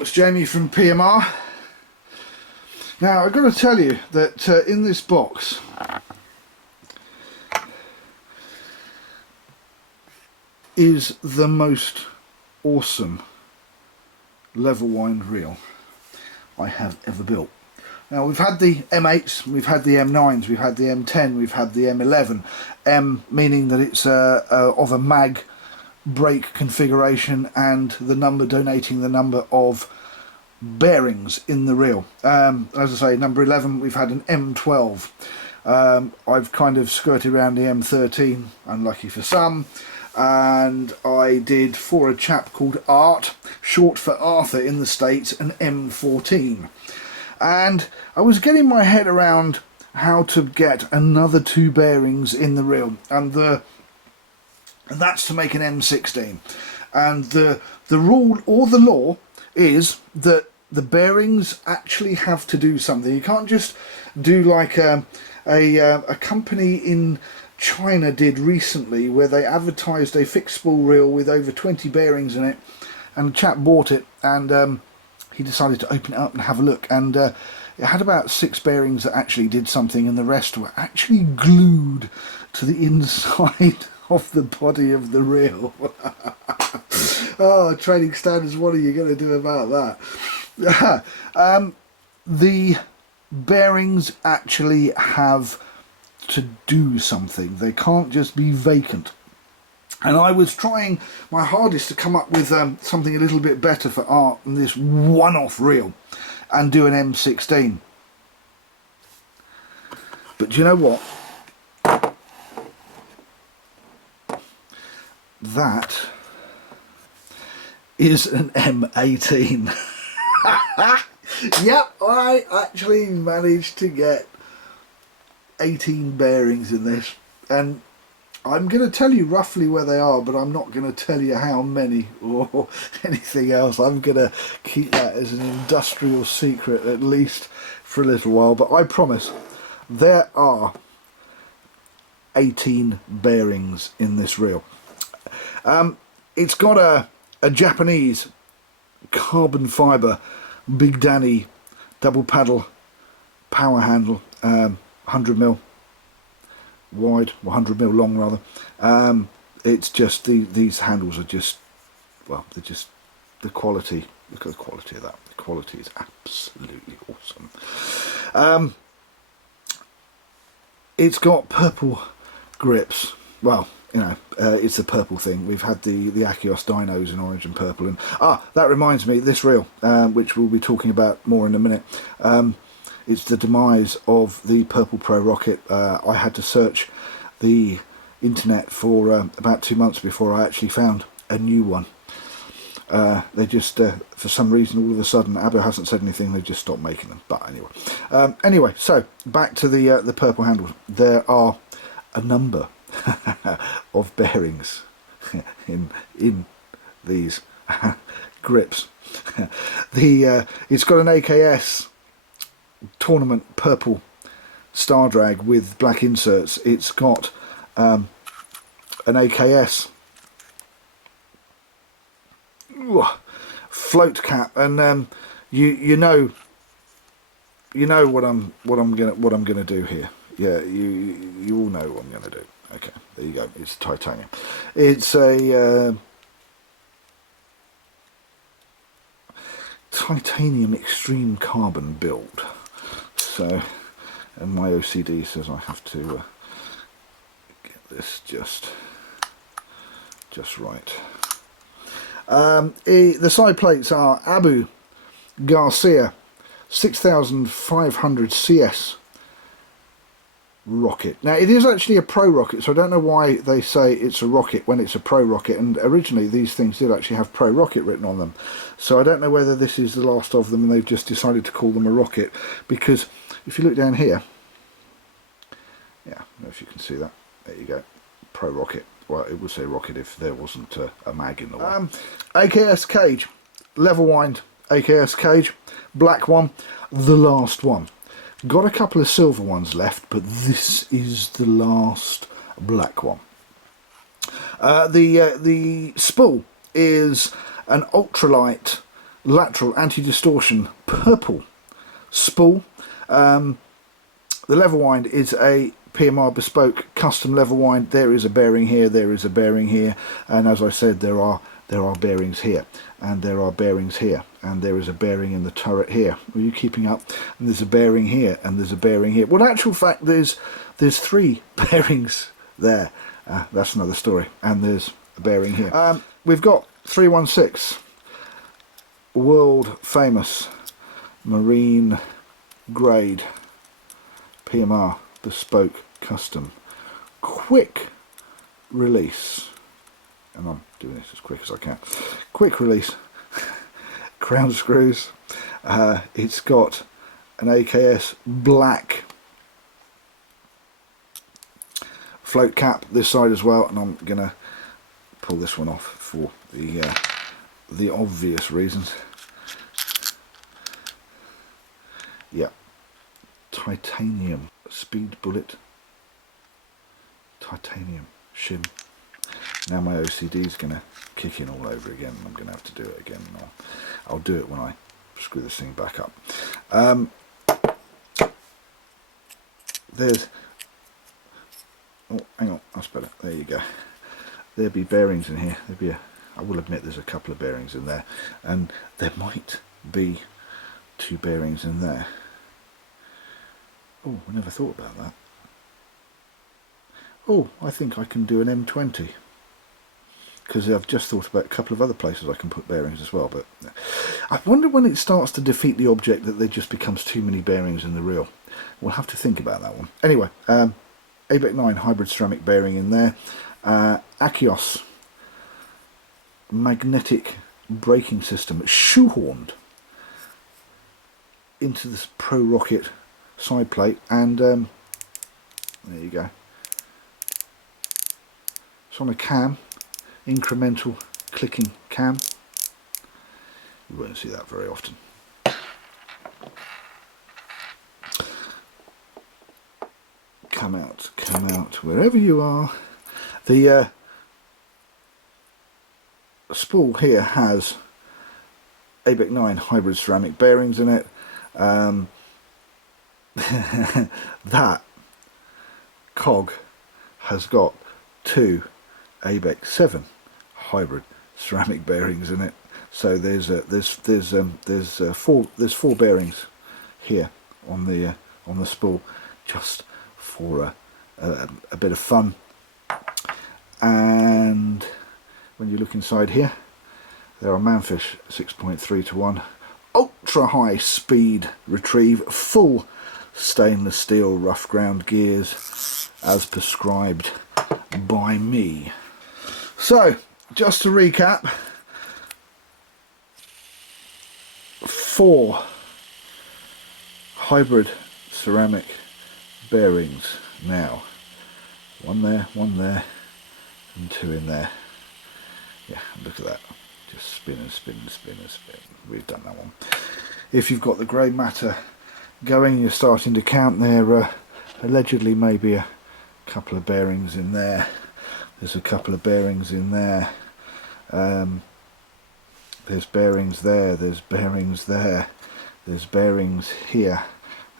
Hello, it's Jamie from PMR. Now I've got to tell you that in this box is the most awesome level wind reel I have ever built. Now we've had the M8s, we've had the M9s, we've had the M10, we've had the M11. M meaning that it's of a mag brake configuration, and the number donating the number of bearings in the reel. As I say, number 11, we've had an M12. I've kind of skirted around the M13, unlucky for some, and I did for a chap called Art, short for Arthur in the States, an M14. And I was getting my head around how to get another 2 bearings in the reel, and that's to make an M16. And the rule or the law is that the bearings actually have to do something. You can't just do like a company in China did recently, where they advertised a fixed spool reel with over 20 bearings in it, and a chap bought it, and he decided to open it up and have a look, and it had about 6 bearings that actually did something, and the rest were actually glued to the inside of the body of the reel. Oh, trading standards, what are you going to do about that? The bearings actually have to do something. They can't just be vacant. And I was trying my hardest to come up with something a little bit better for Art than this one-off reel, and do an M16. But do you know what? That is an M18. Yep, I actually managed to get 18 bearings in this, and I'm going to tell you roughly where they are, but I'm not going to tell you how many or anything else. I'm going to keep that as an industrial secret, at least for a little while, but I promise there are 18 bearings in this reel. It's got a Japanese carbon fibre Big Danny double paddle power handle, 100mm wide, 100mm long rather. It's just these handles are just, well, they're just the quality. Look at the quality of that. The quality is absolutely awesome. It's got purple grips. Well, you know, it's a purple thing. We've had the Akios dynos in orange and purple, and that reminds me, this reel, which we'll be talking about more in a minute, it's the demise of the Purple Pro rocket. I had to search the internet for about 2 months before I actually found a new one. They just, for some reason, all of a sudden, Abu hasn't said anything, they just stopped making them. But anyway, so back to the purple handles. There are a number of bearings in these grips. It's got an AKS tournament purple star drag with black inserts. It's got an AKS float cap, and you know what I'm gonna do here. Yeah, you all know what I'm gonna do. Okay, there you go. It's titanium. It's a titanium extreme carbon build. So, and my OCD says I have to get this just right. The side plates are Abu Garcia 6500 CS rocket. Now it is actually a pro rocket, so I don't know why they say it's a rocket when it's a pro rocket, and originally these things did actually have pro rocket written on them, so I don't know whether this is the last of them and they've just decided to call them a rocket, because if you look down here, yeah, I don't know if you can see that, there you go, pro rocket. Well, it would say rocket if there wasn't a mag in the way. AKS cage, level wind AKS cage, black one, the last one. Got a couple of silver ones left, but this is the last black one. The spool is an ultralight lateral anti-distortion purple spool. The lever wind is a PMR Bespoke custom lever wind. There is a bearing here, there is a bearing here, and as I said, there are bearings here, and there are bearings here, and there is a bearing in the turret here. Are you keeping up? And there's a bearing here, and there's a bearing here. Well, in actual fact, there's 3 bearings there. That's another story. And there's a bearing here. We've got 316, world famous marine grade PMR Bespoke custom quick release, and I'm doing this as quick as I can, quick release crown screws. It's got an AKS black float cap this side as well, and I'm gonna pull this one off for the obvious reasons. Yeah, titanium speed bullet, titanium shim. Now my OCD is gonna kick in all over again, and I'm gonna have to do it again. I'll do it when I screw this thing back up. There's, oh, hang on, that's better. There you go. There'll be bearings in here. I will admit there's a couple of bearings in there, and there might be 2 bearings in there. Oh, I never thought about that. Oh, I think I can do an M20, because I've just thought about a couple of other places I can put bearings as well, but I wonder when it starts to defeat the object that there just becomes too many bearings in the reel. We'll have to think about that one. Anyway, M18 hybrid ceramic bearing in there, Achios magnetic braking system shoehorned into this Pro Rocket side plate, and there you go. It's on a cam, incremental clicking cam. You won't see that very often. Come out, wherever you are. The spool here has M18 hybrid ceramic bearings in it. That cog has got 2 M18 hybrid ceramic bearings in it. So there's 4 bearings here on the spool, just for a bit of fun. And when you look inside here, there are Manfish 6.3:1 ultra high speed retrieve, full stainless steel rough ground gears as prescribed by me. So just to recap, 4 hybrid ceramic bearings now. 1 there, 1 there, and 2 in there. Yeah, look at that. Just spin and spin and spin and spin. We've done that one. If you've got the grey matter going, you're starting to count there. Allegedly maybe a couple of bearings in there. There's a couple of bearings in there. There's bearings there. There's bearings there. There's bearings here.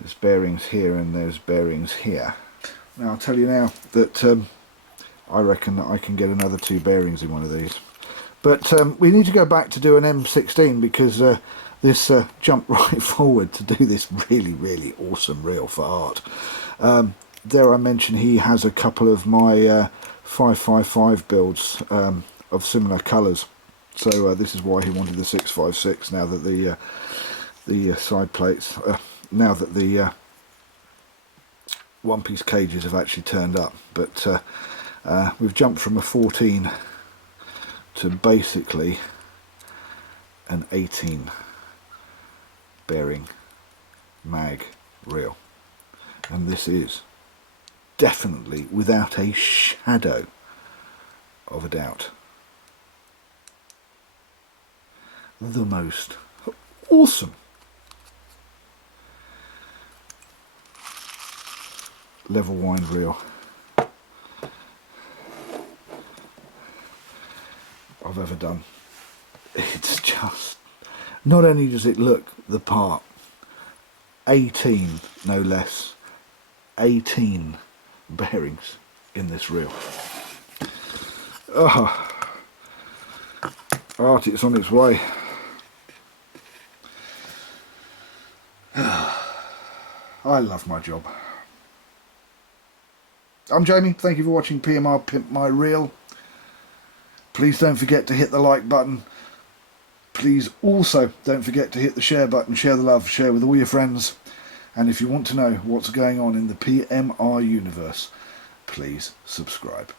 There's bearings here, and there's bearings here. Now I'll tell you now that I reckon that I can get another 2 bearings in one of these. But we need to go back to do an M16, because this jumped right forward to do this really awesome reel for art. There I mentioned he has a couple of my 555 builds of similar colours. So this is why he wanted the 656, now that the side plates, now that the one-piece cages have actually turned up. But we've jumped from a 14 to basically an 18 bearing mag reel, and this is definitely, without a shadow of a doubt, the most awesome level wind reel I've ever done. It's just Not only does it look the part, 18 no less, 18 bearings in this reel. Oh, right, it's on its way. I love my job. I'm Jamie, thank you for watching PMR Pimp My Reel. Please don't forget to hit the like button. Please also don't forget to hit the share button, share the love, share with all your friends. And if you want to know what's going on in the PMR universe, please subscribe.